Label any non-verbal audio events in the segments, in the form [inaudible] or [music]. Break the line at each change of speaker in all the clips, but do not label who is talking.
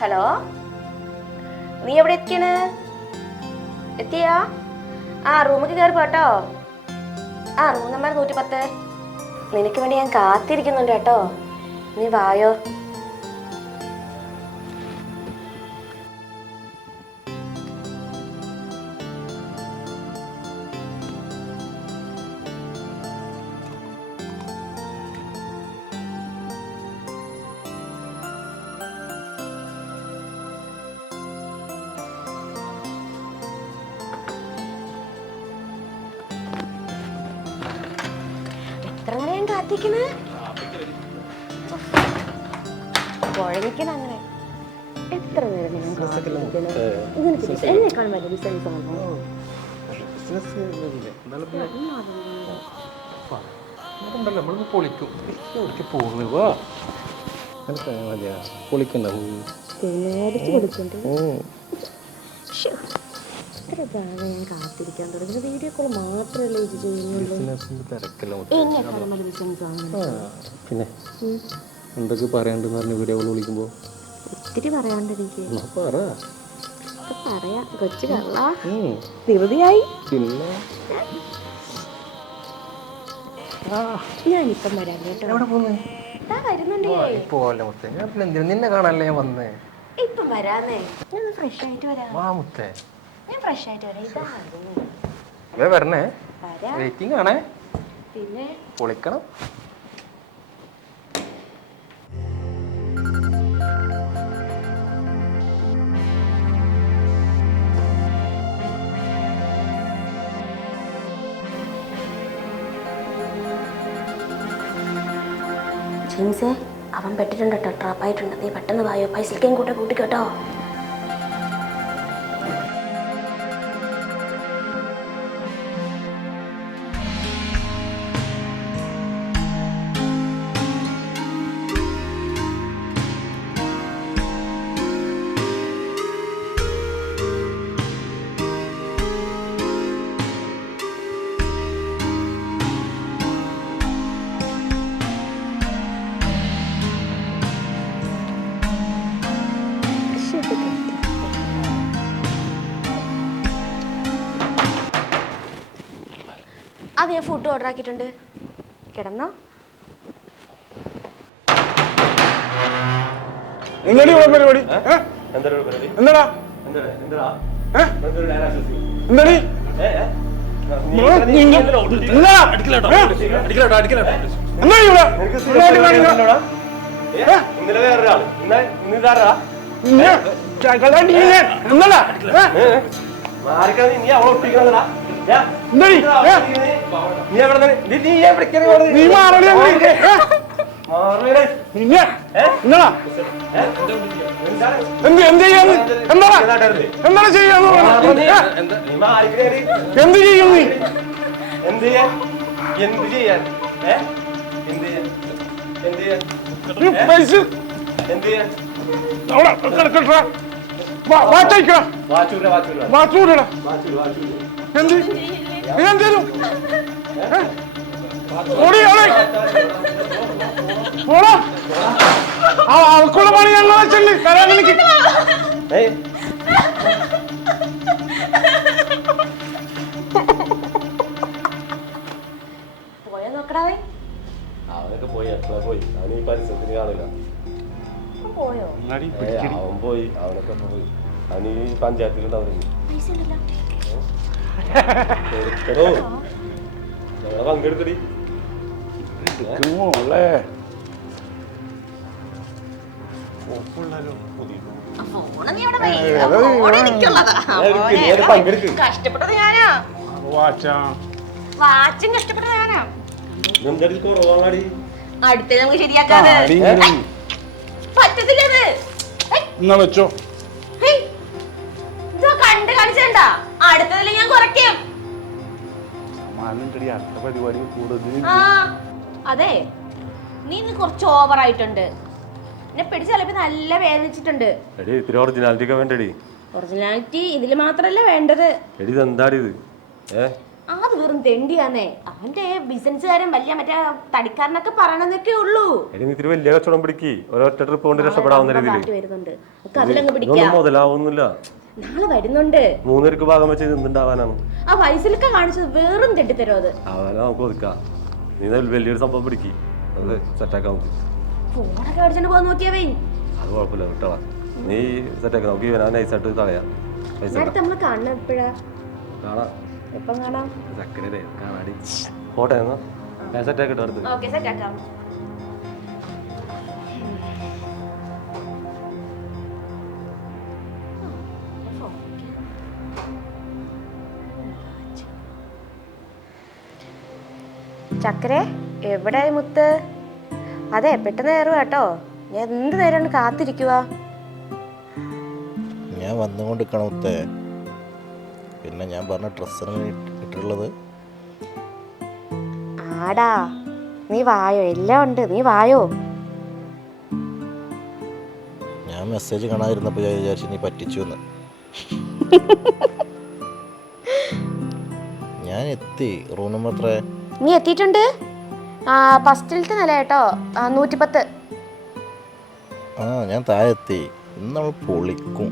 Hello? നീ എവിടെ എത്തിയാണ് എത്തിയാ? ആ റൂമിൽ കയറി പോട്ടോ. ആ റൂം നമ്പർ നൂറ്റി പത്ത് നിനക്ക് വേണ്ടി ഞാൻ കാത്തിരിക്കുന്നുണ്ട് കേട്ടോ. നീ വായോ?
അതുണ്ടല്ലോ നമ്മളൊന്ന് പൊളിക്കും. എനിക്ക് പോകുന്നു വാ. നിനക്ക് മതിയാ? പൊളിക്കണ്ടാവും
പേടിച്ച് കൊടുക്കണ്ടേ ശ്ശോ, എത്ര തവണ ഞാൻ കാത്തിരിക്കാൻ തുടങ്ങി വീഡിയോ കോൾ മാത്രമല്ലേ ഇത് ചെയ്യുന്നുള്ളൂ.
പിന്നെ എന്തൊക്കെ പറയാണ്ടെന്ന് പറഞ്ഞു വീഡിയോ കോൾ വിളിക്കുമ്പോൾ
ഒത്തിരി പറയാണ്ട് എനിക്ക്. പറയാം. കൊച്ചു കള്ള. ധൃതിയായി.
പിന്നെ?
ഞാനിപ്പം വരാം കേട്ടോ.
എവിടെ പോന്ന്?
ഇതാ വരുന്നുണ്ടേ
പോലെ മുത്തേ. ഞാൻ പിന്നെ എന്തിനാ? നിന്നെ കാണാനല്ലേ ഞാൻ വന്നേ?
ഇപ്പം വരാന്നേ. ഞാൻ ഫ്രഷ് ആയിട്ട് വരാം.
വാ മുത്തേ.
ഞാൻ ഫ്രഷ് ആയിട്ട് വരാം. ഇതാ വരുന്നു.
വേ വരണേ?
വരാം.
വെയിറ്റിംഗ് ആണേ?
പിന്നെ?
പൊളിക്കണം
ജിൻസേ അവൻ പെട്ടിട്ടുണ്ട് കേട്ടോ ട്രാപ്പായിട്ടുണ്ട് നീ പെട്ടെന്ന് വായോ പൈസയ്ക്കും കൂടെ കൂട്ടി. ഫുഡ് ഓർഡർ ആക്കിയിട്ടുണ്ട്. കിടന്നോ.
എന്താണ് ഇവിടെ പരിപാടി ഏ? എന്താടാ നിന്റെ- എന്താ? ഏ? എന്താ ഇവിടെ? ഇങ്ങോട്ട് കാണിക്ക. ഏ?
ഇന്നലെ വേറൊരാൾ ഇന്ന് ഇന്ന് ഇതാരാ?
നിന്നെ ചകലാണ്ടി ഇല്ലേ? എന്താടാ? ഏ?
മാറിക്കളി നീ. അവളെ ഒട്ടിക്കണതാ
എന്താടി? ഏ?
നീ എവിടെ? നീ നീ?
നീ അങ്ങോട്ട്. ഏ?
മാറൂലേ.
നിന്നെ
ഏ?
എന്താടാ?
ഏ? എന്താണ്?
എന്ത് എന്ത് ചെയ്യാന്ന്
ഇതാട്ടരുത്.
എന്താണ് ചെയ്യാന്ന്?
നീ? എന്താ? നീ
ചെയ്യും നീ
എന്ത് ചെയ്യാൻ എന്ത് ചെയ്യാൻ? എന്ത് ചെയ്യാൻ എന്ത് ചെയ്യാൻ
നീ
എന്ത് ചെയ്യാൻ
വാച്ചൂരടാ
വാച്ചൂര് വാച്ചൂര്
എന്ത് ഇതെന്തേലും? അവക്കുള്ള പണി ഞങ്ങൾ വെച്ചല്ലേ തരാൻ എനിക്ക്
പോയോ നോക്കടാവേ
അവനൊക്കെ പോയി എപ്പോഴാ പോയി? അവൻ ഈ പരിസരത്തിന് കാണില്ല.
അവൻ പോയോ?
ഏയ് അവൻ പോയി അവനൊക്കെ പോയി. അവൻ ഈ പഞ്ചായത്തിലുണ്ടാവും.
പൈസ ഉണ്ടല്ലോ.
എടുക്കണോ ഞങ്ങളെ പങ്കെടുക്കടി.
മോളെ?
കഷ്ടപ്പെട്ടത് ഞാനാ.
വാച്ചാ.
കഷ്ടപ്പെട്ടത് ഞാനാ.
ഇതെന്താടി കുറവാണടി.
അടുത്ത നമുക്ക് ശരിയാക്കാതെ. പറ്റത്തില്ല
വെച്ചോ.
കണ്ട് കളിച്ചണ്ട അടുത്തതിൽ ഞാൻ കുറയ്ക്കും. അതെ. നീ ഇന്ന് കുറച്ച് ഓവർ ആയിട്ടുണ്ട്. എന്നെ പിടിച്ച് ചിലപ്പോ നല്ല വേദനിച്ചിട്ടുണ്ട്.
ഒറിജിനാലിറ്റി ഒക്കെ വേണ്ടടി.
ഒറിജിനാലിറ്റി ഇതിൽ മാത്രല്ല വേണ്ടത്. അത് വെറും തെണ്ടിയാന്നേ. അവന്റെ ബിസിനസ്സുകാരൻ വലിയ മറ്റേ തടിക്കാരനൊക്കെ പറയണെന്നൊക്കെ ഉള്ളൂ.
എടി നീ ഇത്തിരി വലിയ കച്ചവടം പിടിക്കി. ഒരൊറ്റ ട്രിപ്പ് കൊണ്ട് രക്ഷപ്പെടാവുന്ന രീതിയിൽ
അതിലങ്ങ് പിടിക്കാം.
മുതലാവുന്നില്ല
നാളെ വരുന്നുണ്ട്.
മൂന്നരക്ക് ഭാഗം വെച്ച് എന്തുണ്ടാവാനാണ്?
ആ വയസ്സിലൊക്കെ കാണിച്ചത് വെറും തെണ്ടിത്തരോ അത്.
അവനെ നമുക്ക് ഒതുക്കാം. നീ വലിയൊരു സംഭവം പിടിക്കി. അത് സെറ്റാക്കാൻ നോക്കി.
ഫോണൊക്കെ അടിച്ചോണ്ട് പോകാൻ നോക്കിയാവേ
അത് കുഴപ്പമില്ല വിട്ടോളാം നീ സെറ്റാക്കാം നോക്കി ഇവനാ നൈസായിട്ട് പൈസ
അടുത്ത് നമ്മൾ കാണണം എപ്പോഴാ?
കാണാം.
എപ്പം കാണാം?
ചക്കരേ കാണാടി. പോട്ടെ എന്നാ. ഞാൻ സെറ്റാക്കിട്ടോ അടുത്ത്.
ഓക്കെ സെറ്റ് ചക്കരെ എവിടെ മുത്ത്? അതെ പെട്ടെന്ന് കയറുക കേട്ടോ. ഞാൻ എന്ത് നേരമാണ് കാത്തിരിക്കുക?
ഞാൻ വന്നുകൊണ്ടിരിക്കണം മുത്തേ. പിന്നെ ഞാൻ പറഞ്ഞ ഡ്രസ്സിന് ഇട്ടിട്ടുള്ളത്.
ആടാ നീ വായോ? എല്ലാം ഉണ്ട്. നീ വായോ?
ഞാൻ മെസ്സേജ് കാണാതിരുന്നപ്പോൾ ഞാൻ വിചാരിച്ചു നീ പറ്റിച്ചു എന്ന് [laughs] ഞാൻ എത്തി. റൂം നമ്പർ എത്ര
നീ എത്തിയിട്ടുണ്ട്? ആ ഫസ്റ്റിലത്തെ നില കേട്ടോ. നൂറ്റിപ്പത്ത്.
ആ ഞാൻ താഴെ എത്തി നമ്മൾ പൊളിക്കും.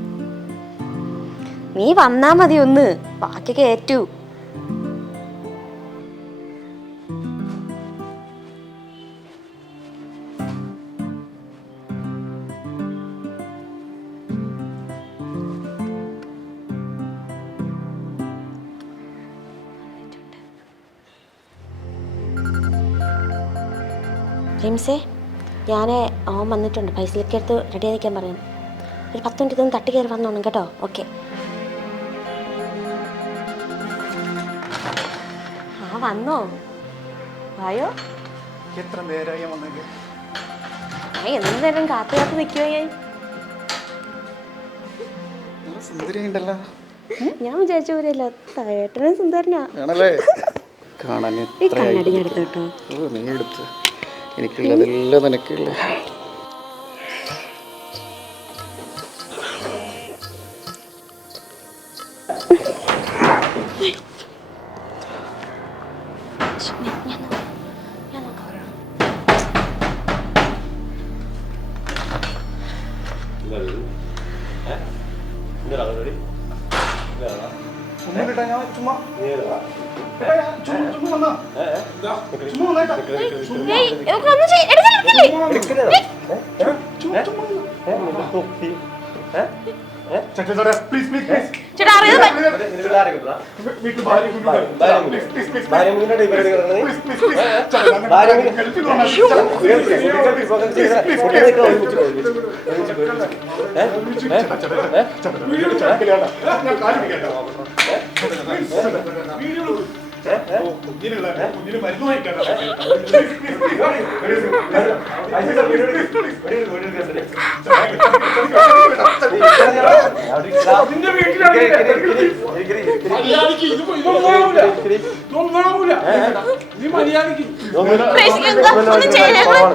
നീ വന്നാ മതി ഒന്ന്. ബാക്കി ഏറ്റു. റിംസേ ഞാൻ അവൻ വന്നിട്ടുണ്ട്. പൈസയിലൊക്കെ എടുത്ത് റെഡി ആയിരിക്കാൻ പറയുന്നു. ഒരു പത്ത് മിനിറ്റ് ഇതൊന്ന് തട്ടി കയറി വന്നോണം കേട്ടോ. ഓക്കെ ആ വന്നോ? വായോ?
എത്ര നേരമായി വന്നെങ്കിൽ
ആ എന്ത് നേരം കാത്തു കാത്ത് നിൽക്കുവോ ഞാൻ? ഞാൻ വിചാരിച്ച പോലെയല്ല. ഏട്ടനും സുന്ദരനാ.
ആണല്ലേ? കാണാൻ
ഈ കണ്ണാടി ഞാൻ എടുത്തു കേട്ടോ?
നീ എടുത്ത്. എനിക്കുള്ളതെല്ലാം നിനക്കില്ല ചേട്ടാ
അറിയാതെ പ-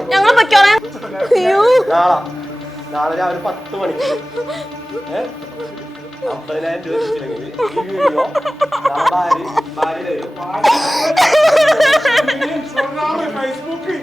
ഞങ്ങൾ പൊയ്ക്കോളാം.
നാളെ രാവിലെ പത്ത് മണിക്ക് ഏ? അമ്പതിനായിരം രൂപ വെച്ചില്ലെങ്കിൽ ഈ വീഡിയോ
ഫേസ്ബുക്ക്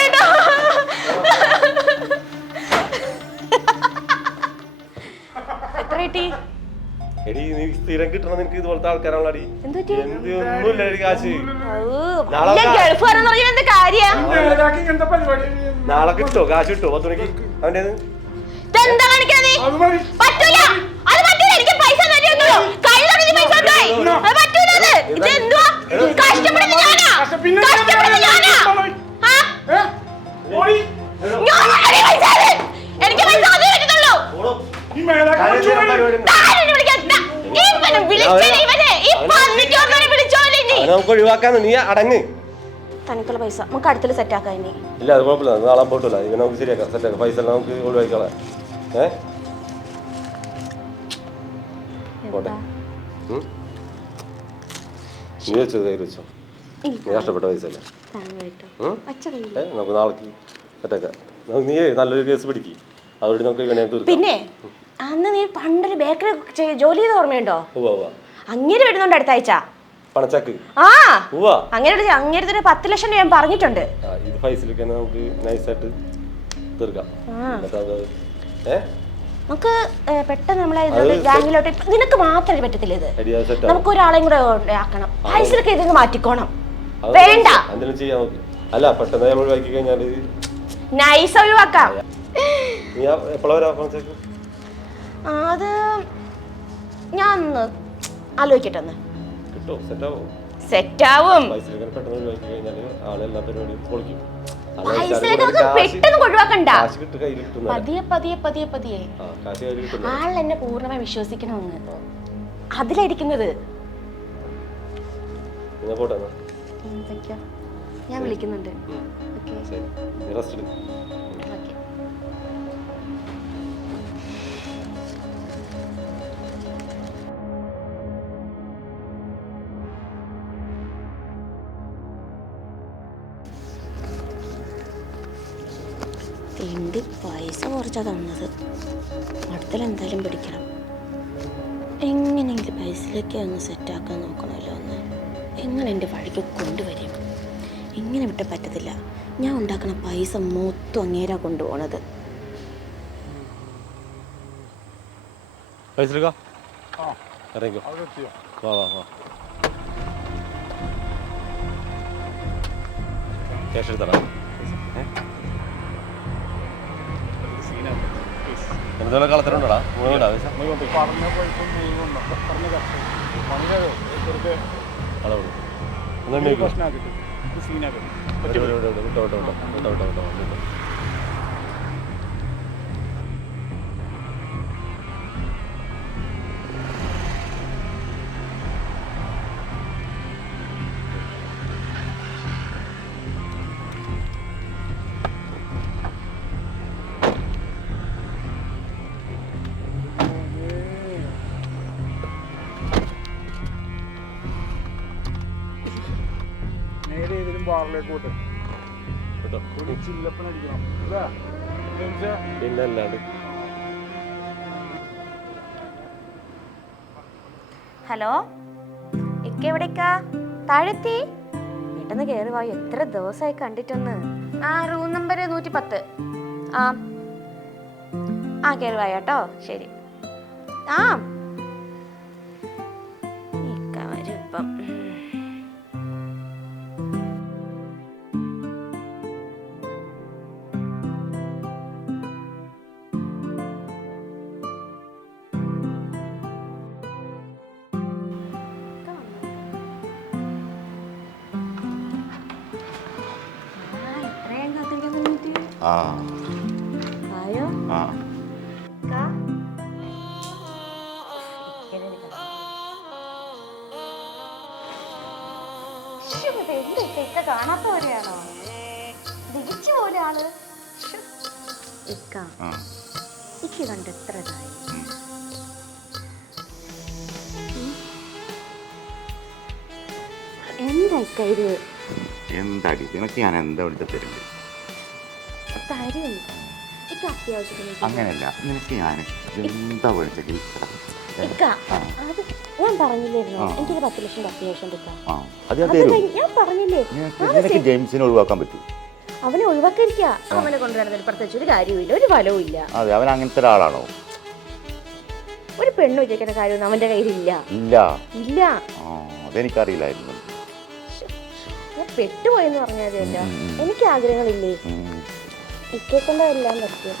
ഇത്
കിട്ടി
എടി നീ സ്ഥിരം കിട്ടണം നിനക്ക് ഇതുപോലത്തെ ആൾക്കാരാണല്ലോ അടി
പറ്റി
എടി കാശ്. നാളെ
പരിപാടി?
നാളെ കിട്ടോ? കാശ് നമുക്ക് ഒഴിവാക്കാന്ന് നീ അടങ്ങ്.
തനിക്കുള്ള പൈസ. നമുക്ക് അടുത്തിൽ സെറ്റ് ആക്കാം ഇനി.
ഇല്ല അത് കുഴപ്പമില്ല. അത് നാളെ പോട്ടില്ല ഇവനെ നമുക്ക് ശരിയാക്കാം. സെറ്റാക്കാം പൈസ എല്ലാം നമുക്ക് ഒഴിവാക്കിക്കളാം ഏ? പോട്ടെ. ഉം? നീ വെച്ചത് കയ്യിൽ വെച്ചോ. നീ കഷ്ടപ്പെട്ട പൈസ അല്ലേ? ഉം? ഏ, നമുക്ക് നാളേക്ക് ഒറ്റക്കാം നമുക്ക് നീ നല്ലൊരു കേസ് പിടിക്കും. അതോടെ നമുക്ക്
പിന്നെ? അന്ന് നീ പണ്ടൊരു ബേക്കറി ജോലി ചെയ്ത ഓർമ്മയുണ്ടോ? അങ്ങനെ വരുന്നുണ്ട് അടുത്ത ആഴ്ച
പണച്ചക്ക്.
ആ.
ഉവ്വ.
അങ്ങനെ അങ്ങനെ ഒരു പത്ത് ലക്ഷം രൂപ ഞാൻ പറഞ്ഞിട്ടുണ്ട്.
ഇത് പൈസയിലേക്ക് നമുക്ക് നൈസായിട്ട് തീർക്കാം.
നമുക്ക് പെട്ടെന്ന് നമ്മളെ ഇതിലോട്ട് നിനക്ക് മാത്രമേ പറ്റത്തില്ല ഇത്. നമുക്ക് ഒരാളെയും കൂടെ ആക്കണം പൈസയൊക്കെ ഇതൊന്ന് മാറ്റിക്കോണം. വേണ്ട.
അല്ല പെട്ടെന്ന് നമ്മൾ
നൈസ് ഒഴിവാക്കാം. അത് ഞാൻ ഒന്ന് ആലോചിക്കട്ടെ ഒന്ന്
കിട്ടും സെറ്റാവോ പെട്ടെന്ന്
എന്നെ പൂർണമായി വിശ്വസിക്കണമെന്ന്. അതിലായിരിക്കുന്നത്. ഞാൻ വിളിക്കുന്നുണ്ട്. ഓക്കെ. കുറച്ചാ തന്നത്. അടുത്തൽ എന്തായാലും പിടിക്കണം. എങ്ങനെയെങ്കിലും പൈസയിലേക്ക് ഒന്ന് സെറ്റാക്കാൻ നോക്കണമല്ലോ ഒന്ന്. എങ്ങനെ എന്റെ വഴിക്ക് കൊണ്ടുവരും? ഇങ്ങനെ വിട്ട് പറ്റത്തില്ല. ഞാൻ ഉണ്ടാക്കുന്ന പൈസ മൊത്തം അങ്ങേരാ കൊണ്ടുപോണത്.
പൈസ എടുക്കാം? വാ വാ വാ. ക്യാഷ് എടുത്തടാ. എന്തെങ്കിലും കളത്തിലുണ്ടോടാ. മുഴുവൻ പൈസ അളവ് ഒന്ന്. വിട്ടോ, വിട്ടോ, വിട്ടോ, വിട്ടോ, വിട്ടോ, വിട്ടോ, വിട്ടോ, വിട്ടോ.
ഒരു
പിന്നെ അല്ലാണ്ട്
ഹലോ? ഇക്ക എവിടേക്കാ? താഴെത്തി? പെട്ടെന്ന് കയറി വായി എത്ര ദിവസമായി കണ്ടിട്ടൊന്ന്. ആ റൂം നമ്പർ നൂറ്റി പത്ത് ആ ആ കയറി കേട്ടോ. ശരി. ആ. തുടങ്ങിയിട്ട്
ആ.
ആയോ?
ആ.
കാ. ഇക്ക കാണാത്ത പോലെയാണോ ദിഗിച്ചു പോലെ ആൾ. ശ്ശോ. ഇക്ക.
ആ.
ഇക്ക് കണ്ട് എത്ര ഇതായി. എന്താ ഇക്ക ഇത്?
എന്താടി? നിനക്ക് ഞാൻ എന്താ വിളിച്ച തരുന്നത്
അത്യാവശ്യത്തിന്
അങ്ങനെയല്ല നിനക്ക് ഞാൻ എന്താ വിളിച്ചത്
ഇക്ക അത് ഞാൻ പറഞ്ഞില്ലായിരുന്നോ എനിക്കൊരു പത്ത് ലക്ഷം അത്യാവശ്യം പറഞ്ഞില്ലേ?
നിനക്ക് ജെയിംസിനെ ഒഴിവാക്കാൻ പറ്റും.
അവനെ ഒഴിവാക്കിയിരിക്കുക അവനെ പ്രത്യേകിച്ച് ഒരു കാര്യമില്ല ഒരു ഫലവും ഇല്ല.
അതെ അവൻ അങ്ങനത്തെ ഒരാളാണോ?
ഒരു പെണ്ണ് വിജയിക്കേണ്ട കാര്യമൊന്നും അവന്റെ കയ്യിലില്ല.
ഇല്ല.
ഇല്ല.
അതെനിക്കറിയില്ലായിരുന്നു.
ഞാൻ പെട്ടുപോയെന്ന് പറഞ്ഞാൽ. എനിക്ക് ആഗ്രഹങ്ങളില്ലേ. ഇക്കെ കൊണ്ട് എല്ലാം പറ്റും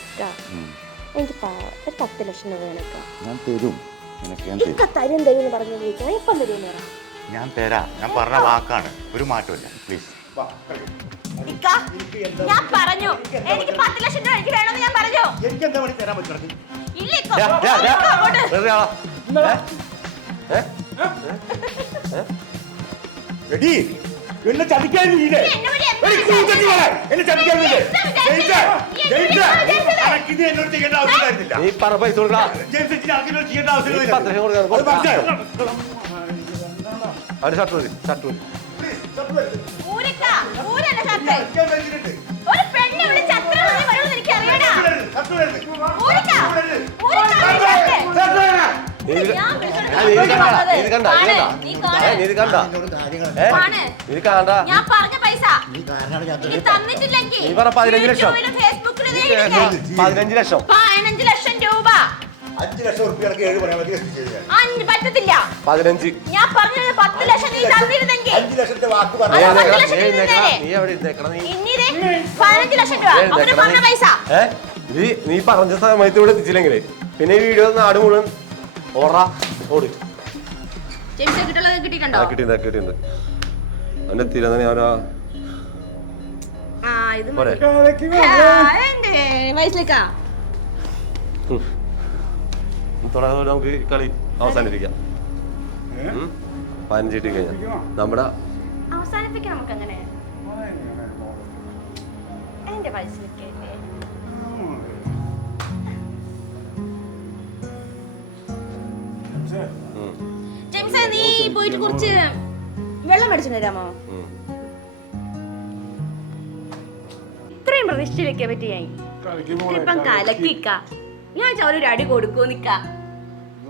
ഇക്ക. എനിക്ക് ഒരു പത്ത് ലക്ഷം രൂപ വേണം
ഞാൻ തരും. നിനക്ക് ഞാൻ തരും.
ഇക്ക തരും തരും എന്ന് പറഞ്ഞു ചോദിച്ചാൽ തരുമെന്ന് പറ.
ഞാൻ തരാം. ഞാൻ പറഞ്ഞ വാക്കാണ്. ഒരു മാറ്റമില്ല പ്ലീസ്
ഇക്ക, ഞാൻ പറഞ്ഞു. എനിക്ക് പത്ത് ലക്ഷം രൂപ എനിക്ക് വേണമെന്ന് ഞാൻ പറഞ്ഞു.
എനിക്ക് എന്താ വേണ്ടി തരാൻ പറ്റും
ഇല്ല ഇക്ക. ഇക്ക അങ്ങോട്ട്.
റെഡി
എന്നെ ചതിക്കാൻ. എന്നെ അനക്കിത് എന്നോട് ചെയ്യേണ്ട ആവശ്യമില്ലായിരുന്നില്ല.
നീ പറ പൈസ
ചെയ്യേണ്ട ആവശ്യമില്ല
ഷർട്ട് മതി ഷർട്ട് മതി.
ഒരു പെണ്ണ് ഇവിടെ ചത്ര വരുമെന്ന്.
പതിനഞ്ച് ലക്ഷം. പതിനഞ്ച് ലക്ഷം.
പതിനഞ്ച് ലക്ഷം രൂപ.
അഞ്ച് ലക്ഷം ഉറുപ്പികൾക്ക് ഏഴ് പറയാൻ
പറ്റത്തില്ല.
പതിനഞ്ച്.
ഞാൻ പറഞ്ഞത് പത്ത് ലക്ഷം നീ തന്നിരുന്നെങ്കിൽ.
അഞ്ച് ലക്ഷത്തെ വാക്ക്
പതിനഞ്ച് ലക്ഷം രൂപ. പൈസ.
നീ പറഞ്ഞ സമയത്ത് ഇവിടെ എത്തിച്ചില്ലെങ്കിലേ. പിന്നെ ഈ വീഡിയോ നാട് മുഴുവൻ ഓടാ. ഓടി
കിട്ടിയിട്ടുണ്ടോ?
കിട്ടിയിട്ടുണ്ട് കിട്ടിയിട്ടുണ്ട്. അവന്റെ തിരുവനന്തപുരം അവനാ
ആ ഇത്
പോരെ.
വയസ്സിലേക്കാ?
തുടങ്ങുമ്പോൾ നമുക്ക് ഈ കളി അവസാനിപ്പിക്കാം.
ഏ?
ഉം? പതിനഞ്ച് കിട്ടി കഴിഞ്ഞാൽ നമ്മുടെ
അവസാനിപ്പിക്കാം നമുക്ക് അങ്ങനെ എന്റെ വയസ്സിലേക്കല്ലേ? പോയിട്ട് കുറച്ച് വെള്ളം മേടിച്ചിട്ട്
തരാമോ.
ഇത്രയും പ്രതീക്ഷിച്ച് വെക്കാൻ പറ്റി ഞാൻ ഇപ്പം. കലക്കിക്ക. ഞാൻ ഒരു അടി കൊടുക്കൂ നിക്ക.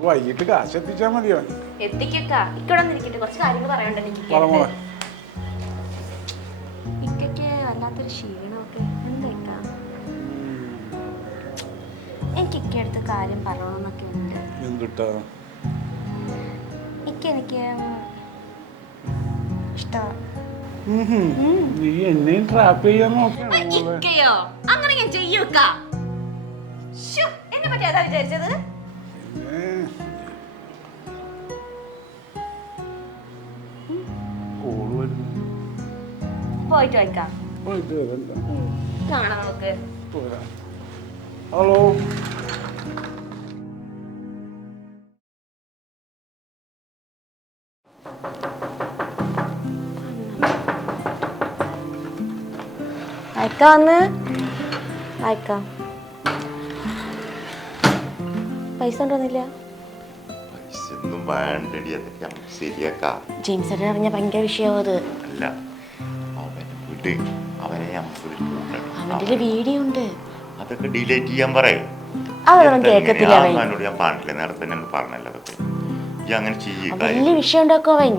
വൈകിട്ട് കാശ് എത്തിച്ചാ മതിയോ
എത്തിക്കക്ക. ഇക്കടെ ഇരിക്കട്ടെ. കുറച്ച് കാര്യങ്ങൾ പറയണ്ട ഇക്കയ്ക്ക് വല്ലാത്തൊരു ക്ഷീണമൊക്കെ എന്താ എനിക്ക് ഇക്കടുത്ത് കാര്യം പറയണമെന്നൊക്കെ ഉണ്ട്.
എന്തുട്ടാ?
എനിക്ക് ഇഷ്ടമാണ്
നീ എന്നെയും ട്രാപ്പ് ചെയ്യാൻ നോക്കണം
അങ്ങനെ ഞാൻ ചെയ്യൂക്ക. എന്നെ പറ്റി അതാ വിചാരിച്ചത്? പോയിട്ട് വയ്ക്കാം.
പോയിട്ട് വരണ്ട.
കാണാം നമുക്ക്.
ഹലോ.
അയക്കാം വായിക്കാം. പൈസ ഉണ്ടോന്നില്ല
പൈസയൊന്നും വേണ്ടടി അതൊക്കെ നമുക്ക് ശരിയാക്കാം.
ജെയിംസ് ഏട്ടൻ അറിഞ്ഞ ഭയങ്കര വിഷയമാവും അത്.
അല്ല അവനെ വിട്. അവനെ നമുക്ക് കൂട്ടണം
അവന്റെ വീഡിയോ ഉണ്ട്.
അതൊക്കെ ഡിലീറ്റ് ചെയ്യാൻ പറയും.
അതൊന്നും കേൾക്കത്തില്ല അവൻ.
അവനോട് ഞാൻ പറഞ്ഞില്ല നേരത്തെ എന്നോട് പറഞ്ഞല്ലോ അതൊക്കെ. ഈ അങ്ങനെ ചെയ്യ്.
വലിയ വിഷയം ഉണ്ടാക്കും അവൻ.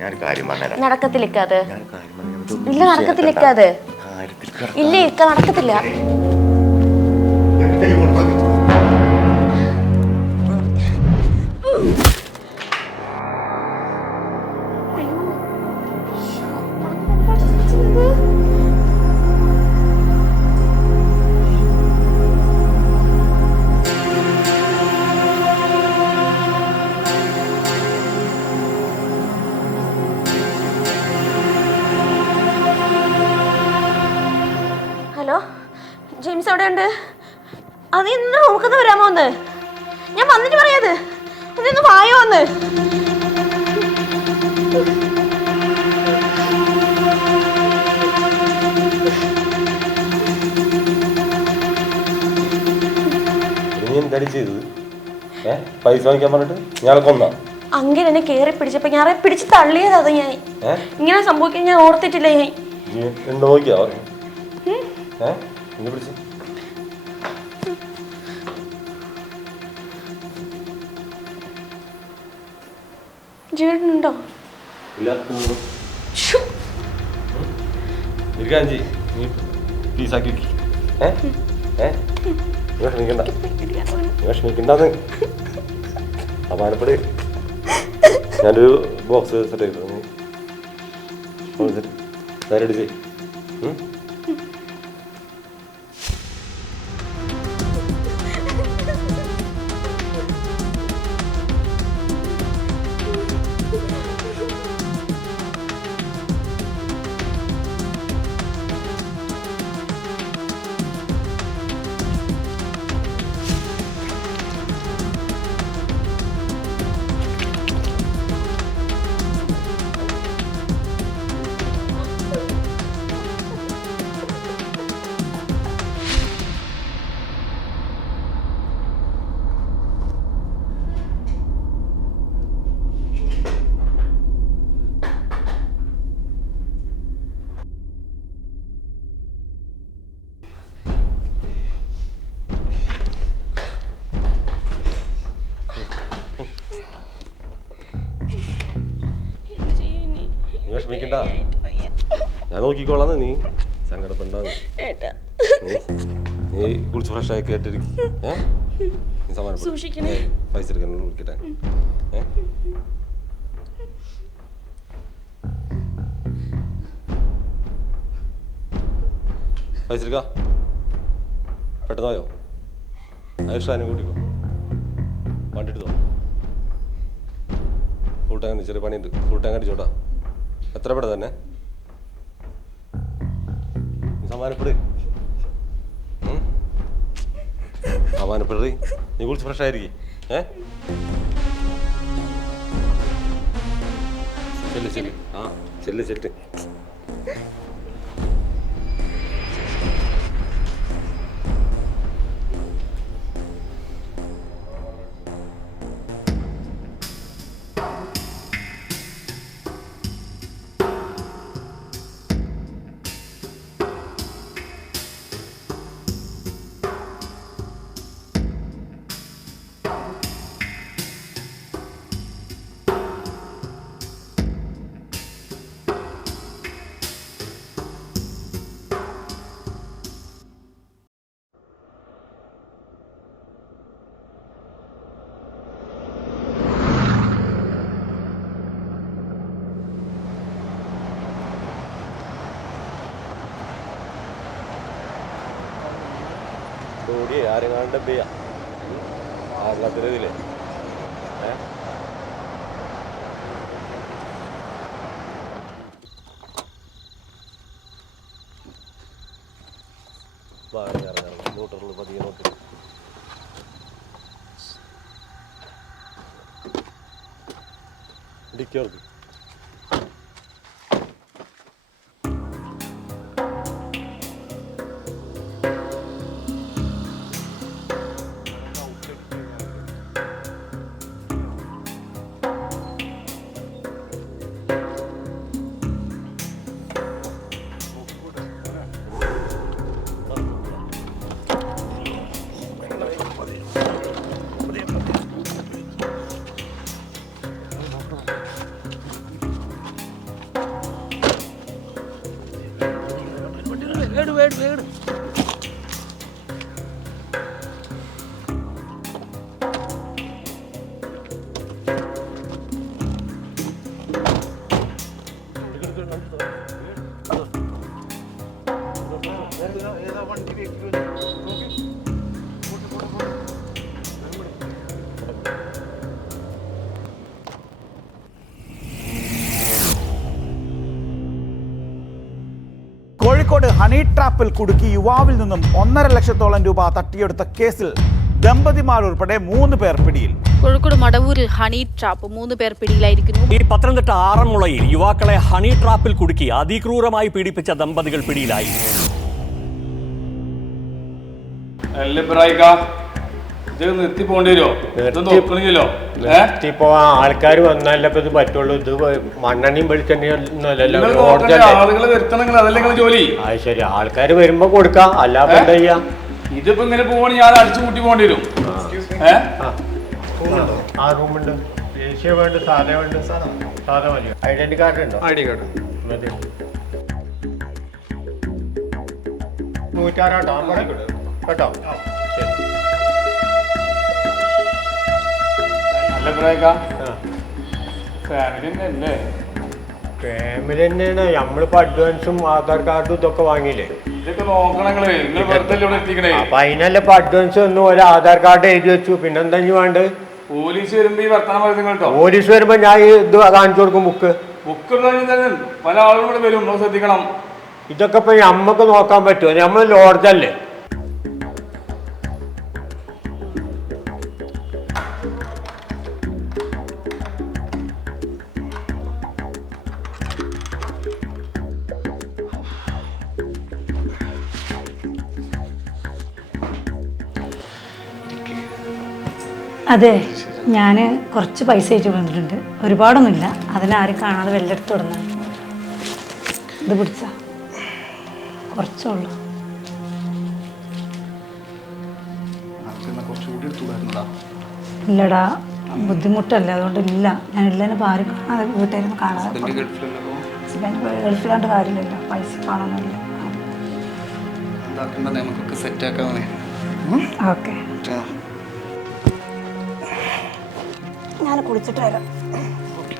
ഞാനൊരു കാര്യം പറഞ്ഞുതരാം.
നടക്കത്തില്ല അത്.
ഞാനൊരു കാര്യം പറഞ്ഞുതരാം. ഇതൊന്നും
ഇല്ല നടക്കത്തില്ല അത്.
കാര്യത്തിൽ
ഇല്ല ഇക്ക നടക്കത്തില്ല.
ചെയ്തത്. ഏ? പൈസ വാങ്ങിക്കാൻ പറഞ്ഞിട്ട് ഞാൻ കൊന്ന.
അങ്ങനെ എന്നെ കയറി പിടിച്ചപ്പോ ഞാൻ പിടിച്ച് തള്ളിയത് അത് ഞാൻ ഇങ്ങനെ സംഭവിക്കാൻ ഞാൻ ഓർത്തിട്ടില്ല ഞാൻ.
നോക്കിയാ പറഞ്ഞു ഏ? പിടിച്ച്.
ജീവനുണ്ടോ?
ഇല്ല കാര്യം. നീ പീസാക്കി. ഏ? ഏ? വിഷമിക്കണ്ട. ഞാനൊരു ബോക്സ് സെറ്റ് ചെയ്തു സെറ്റ് ഡയറക്റ്റ് ഉം? വിഷമിക്കണ്ട. ഞാൻ നോക്കിക്കോളാന്ന് നീ. സങ്കടപ്പെണ്ടാന്ന് നീ നീ കുളിച്ച് ഫ്രഷ് ആയി കേട്ടിരിക്കും നീ. പൈസ വിളിക്കട്ടെ. പൈസ എടുക്ക? പെട്ടെന്നായോ? അയഷ്ടാനും കൂട്ടിക്കോ. വണ്ടി എടുത്തോ ഫുൾ ടാങ്ക് ചെറിയ പണിയുണ്ട്. ഫുൾ ടാങ്ക് അടിച്ചോട്ടാ. എത്ര പെട തന്നെ? സമാനപ്പെടി സമാനപ്പെട് നീ കുളിച്ച് ഫ്രഷ് ആയിരിക്കും. ഏ? ചെല്ലു ചെല്ലു. ആ ചെല്ലു ചെല്ല്. ആരും കാണണ്ട എന്ത് ആറില്ലാത്തതില്ലേ ഏ? ഇറങ്ങി ഇറങ്ങി ഇറങ്ങി. ന്യൂട്രൽ പതിയെ നോക്കി. ഡിക്കോർക്ക്
ഹണി ട്രാപ്പിൽ കുടുക്കി യുവാവിൽ നിന്നും ഒന്നര ലക്ഷത്തോളം രൂപ തട്ടിയെടുത്ത കേസിൽ ദമ്പതിമാർ ഉൾപ്പെടെ മൂന്ന് പേർ പിടിയിൽ.
കോഴിക്കോട് മടവൂരിൽ ഹണി ട്രാപ്പ് മൂന്ന് പേർ പിടിയിലായിരിക്കുന്നു.
ഈ പത്തനംതിട്ട ആറന്മുളയിൽ യുവാക്കളെ ഹണി ട്രാപ്പിൽ കുടുക്കി അതിക്രൂരമായി പീഡിപ്പിച്ച ദമ്പതികൾ പിടിയിലായി.
നിർത്തി വരുമോ
ആൾക്കാർ വന്നാലേ ഇത് പറ്റുള്ളൂ. ഇത് മണ്ണെണ്ണയും
വെളിച്ചെണ്ണയും ജോലി?
അത് ശരി. ആൾക്കാർ വരുമ്പോ കൊടുക്കാം. അല്ലാതെ എന്താ ചെയ്യാ?
ഇതിപ്പോ ഇങ്ങനെ പോവാണ് ഞാൻ അടിച്ചു കൂട്ടി പോകേണ്ടി വരും. ഏ?
ആ. റൂമുണ്ട്. ദേശീയ വേണ്ട സാധനം വേണ്ട സാധനം. മതി. ഐഡന്റി കാർഡ് ഉണ്ടോ? I D card. മതി നൂറ്റാറാട്ടോ? കേട്ടോ?
ഫാമിലി
തന്നെയാണ് നമ്മളിപ്പോ അഡ്വാൻസും ആധാർ കാർഡും ഇതൊക്കെ വാങ്ങിയില്ലേ? അപ്പൊ അതിനല്ല ഇപ്പൊ അഡ്വാൻസ് ഒന്നും ഒരു ആധാർ കാർഡ് എഴുതി വെച്ചു. പിന്നെന്താ ഇനി വേണ്ടത്?
പോലീസ് വരുമ്പോ ഈ വർത്തമാനം പറയുന്നത് കേട്ടോ.
പോലീസ് വരുമ്പോ ഞാൻ ഇത് കാണിച്ചു കൊടുക്കും ബുക്ക്.
ബുക്ക് പല ആളുകളും വരും. ശ്രദ്ധിക്കണം.
ഇതൊക്കെ ഇപ്പൊ നമ്മക്ക് നോക്കാൻ പറ്റുമോ? നമ്മൾ ലോഡ്ജല്ലേ?
അതെ ഞാൻ കുറച്ച് പൈസ അയച്ചു വന്നിട്ടുണ്ട്. ഒരുപാടൊന്നുമില്ല. അതിനാരും കാണാതെ വെല്ലെടുത്ത് തുടങ്ങാൻ ഇത് പിടിച്ച. കുറച്ചുള്ളൂ. ഇല്ലടാ ബുദ്ധിമുട്ടല്ല? അതുകൊണ്ട് ഇല്ല. ഞാൻ ഇല്ലെന്നെ ആരും കാണാതെ വീട്ടായിരുന്നു കാണാതെ. ഗൾഫിലാണ്ട് കാര്യമില്ലല്ലോ. പൈസ
കാണാനില്ല
ഓക്കെ. ഞാൻ കുളിച്ചിട്ട് വരാം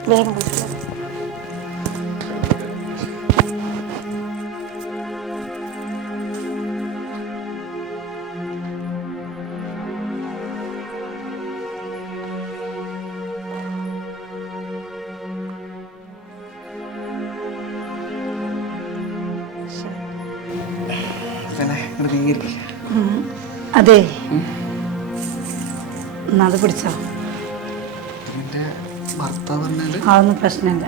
വേഗം കുളിച്ചിട്ട് വരാം ഉം. അതെ എന്നാ അത് പിടിച്ചോ അതൊന്നും പ്രശ്നമില്ല.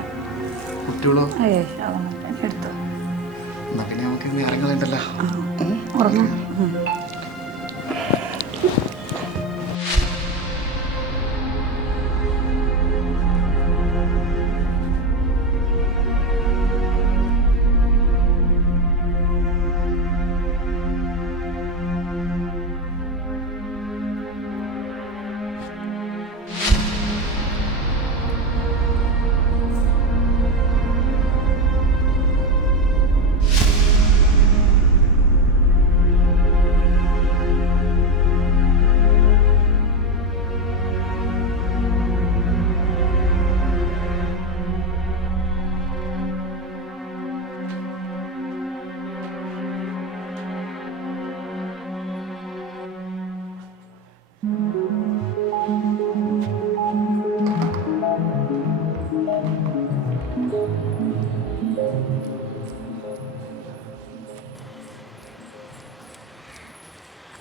കുട്ടികളോ?
ഏയ് അതൊന്നും എടുത്തു. ഉറങ്ങും.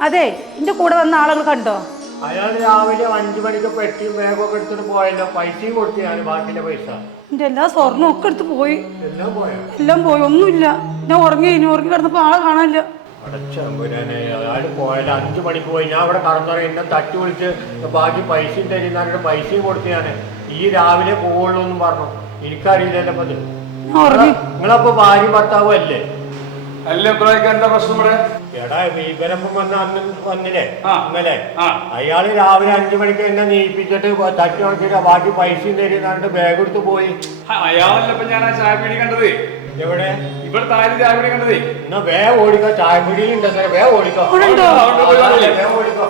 അതെ എന്റെ കൂടെ വന്ന ആളുകൾ കണ്ടോ?
അയാൾ രാവിലെ അഞ്ചു മണിക്ക് പെട്ടിയും ബാഗൊക്കെ എടുത്തിട്ട് പോയല്ലോ. പൈസയും കൊടുത്തു ഞാൻ ബാക്കിന്റെ പൈസ.
എന്റെ എല്ലാ സ്വർണം ഒക്കെ എടുത്ത് പോയി.
എല്ലാം പോയോ?
എല്ലാം പോയി ഒന്നുമില്ല. ഞാൻ ഉറങ്ങി ഇനി ഉറങ്ങി കിടന്നപ്പോ ആളെ കാണാനില്ല.
അയാൾ പോയാലും അഞ്ചു മണിക്ക് പോയി. ഞാൻ അവിടെ കടന്നറി എന്നെ തട്ടി വിളിച്ച് ബാക്കി പൈസയും തരുന്ന പൈസയും കൊടുത്തു ഞാൻ ഈ രാവിലെ പോവുള്ളൂ എന്ന് പറഞ്ഞു. എനിക്കറിയില്ലല്ലോ അപ്പൊ നിങ്ങളപ്പോ ഭാര്യ ഭർത്താവും അല്ലേ?
അല്ല എന്താ പ്രശ്നം ഇവിടെ?
എടാ ഭീകരപ്പം വന്ന അന്ന് വന്നില്ലേ. ഇന്നലെ. അയാൾ രാവിലെ അഞ്ചു മണിക്ക് എന്നെ നീപ്പിച്ചിട്ട് തട്ടി ഉണക്കിട്ട് ബാക്കി പൈസയും തരുന്നാണ്ട് ബാഗ് എടുത്ത് പോയി.
അയാളല്ലപ്പോ ഞാൻ ആ ചായ പീടി കണ്ടത്?
എവിടെ?
ഇവിടെ താഴെ ചായ കണ്ടത്? കണ്ടതേ
എന്നാ വേ ഓടിക്കോ. ചായ പിടിയുണ്ട് വേ ഓടിക്കോ വേ ഓടിക്കോ.